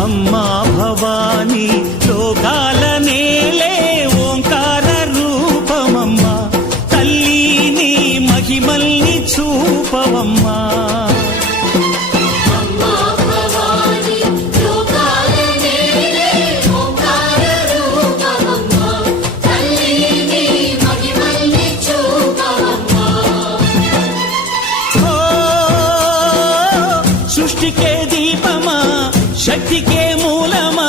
అమ్మా భవాని లోకాల నేలే ఓంకార రూపమమ్మా తల్లిని మహిమల్ని చూపవమ్మా సృష్టికే దీపమా శక్తికే మూలమా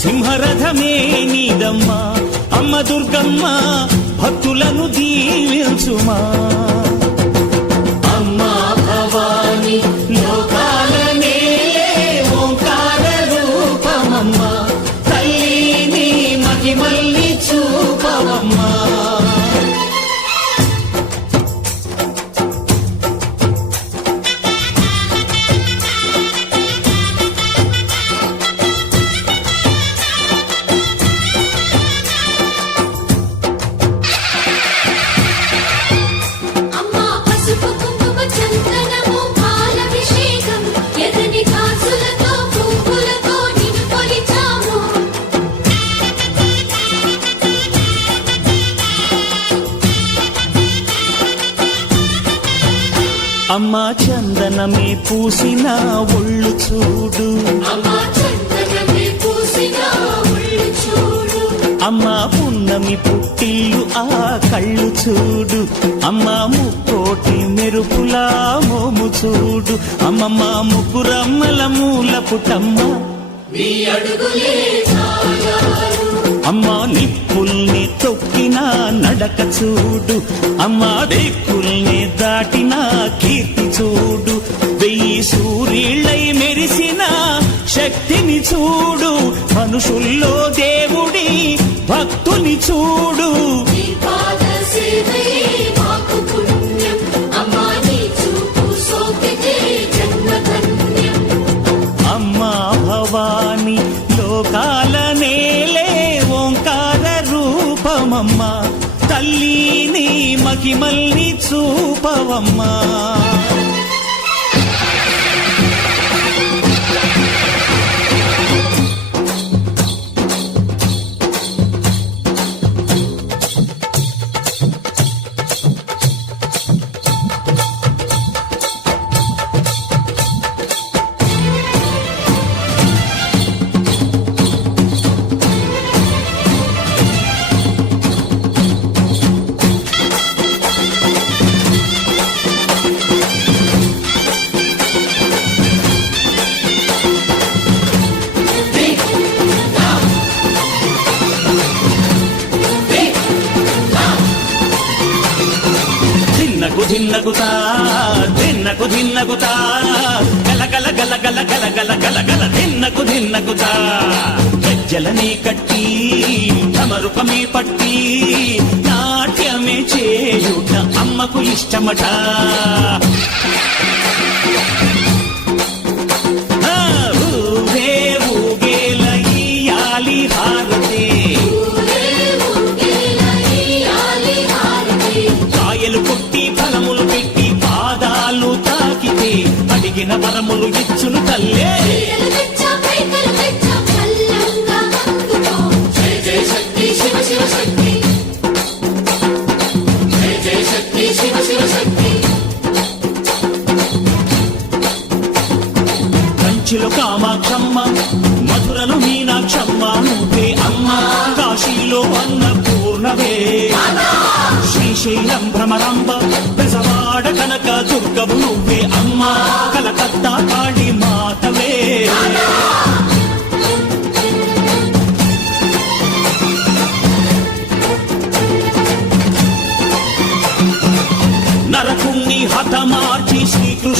సింహరథమే నీదమ్మా అమ్మ దుర్గమ్మ భక్తులను దీవించుమా అమ్మా భవాని లోకాల నేలే ఓంకార రూపమమ్మా తల్లిని మహిమల్ని చూపవమ్మా అమ్మా చందనమే పూసిన ఒళ్ళు చూడు అమ్మా పున్నమి పుట్టిల్లు ఆ కళ్ళు చూడు అమ్మా ముక్కోటి మెరుపులా మోము చూడు అమ్మమ్మ ముగ్గురమ్మల మూల పుటమ్మ అమ్మా నిప్పుల్ని తొక్కిన నడక చూడు అమ్మా దిక్కుల్ని దాటిన కీర్తి చూడు 1000 సూర్యుళ్ళై మెరిసిన శక్తిని చూడు మనుషుల్లో దేవుడి భక్తుని చూడు అమ్మా భవాని లోకాల నేలే ఓంకార రూపమమ్మా తల్లిని మహిమల్ని చూపవమ్మా ధిన్నగుతా ధిన్నకు ధిన్నగుతా గల గల గల గల గల గల గల గల ధిన్నగుతా గజ్జలనే కట్టి ధమరుకమే పట్టి నాట్యమే చేయుట అమ్మకు ఇష్టమట ఊరే ఊగేల ఇయ్యాలి హారతే కాయలు కొట్టి ఫలములు పెట్టి పాదాలు తాకితే అడిగిన వరములు ఇచ్చును తల్లే కంచిలో కామాక్షమ్మ మధురలు మీనాక్షమ్మ నువ్వే అమ్మ కాశీలో అన్నపూర్ణవే శ్రీశైలం భ్రమరాంబ బెజవాడ కనక దుర్గవు నువ్వే అమ్మ కలకత్తా కాళీ మాతవే నరకుణ్ణి హతమార్చి శ్రీకృష్ణ